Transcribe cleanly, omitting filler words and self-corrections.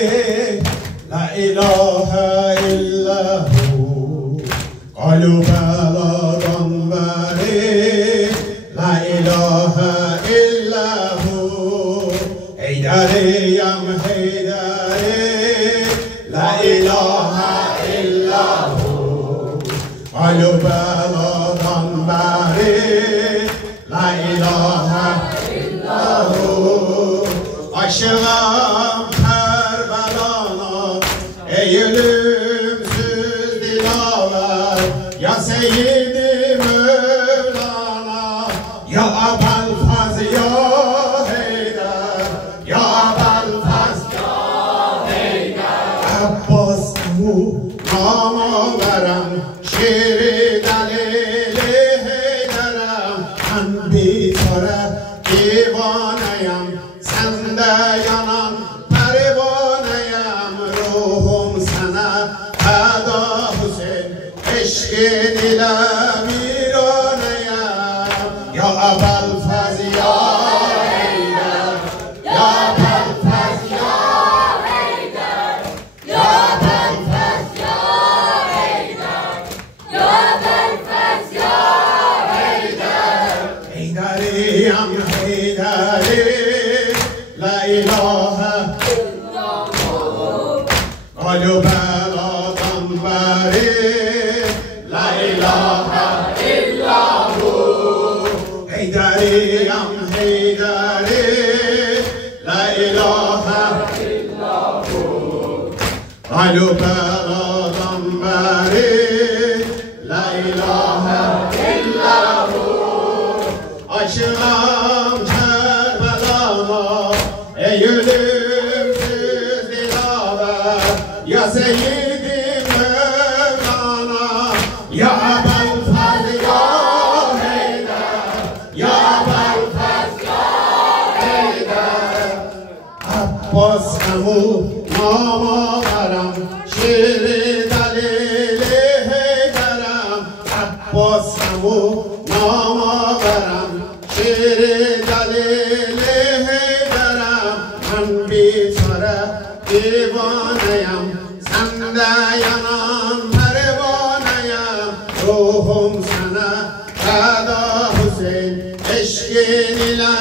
لا إله إلا هو قالوا بلا دنبري لا إله إلا هو حيدري يم حيدري لا إله إلا هو قالوا بلا دنبري لا إله إلا هو aşığım Kerbela'na ey ölümsüz dilaver ya Seyyid-i Mevlana ya Ebelfaz ya Heyder ya Ebelfaz ya Heyder Abbas mu namaverem şiiri delili Heyderem ben bir tane divaneyim sende yanan pervaneyim ruhum sana feda Hüseyin eşkin ile viraneyim ya Ebelfaz ya Heyder ya Ebelfaz ya Heyder ya Ebelfaz ya Heyder ya Ebelfaz ya Heyder Heyderiyim Heyderi لا إله إلا هو قالوا بلا دنبري لا إله إلا هو حيدري يم حيدري لا إله إلا هو قالوا بلا دنبري لا إله إلا هو aşığım Kerbela'na ey ölümsüz dilaver ya Seyyid-i Mevlana ya Ebelfaz ya Heyder ya Ebelfaz ya Heyder Abbas emu namaverem şiiri delili Heyderem Abbas emu namaverem şiiri delili Heyderem ben bir tane divaneyim sende yanan pervaneyim ruhum sana feda Hüseyin eşkin ile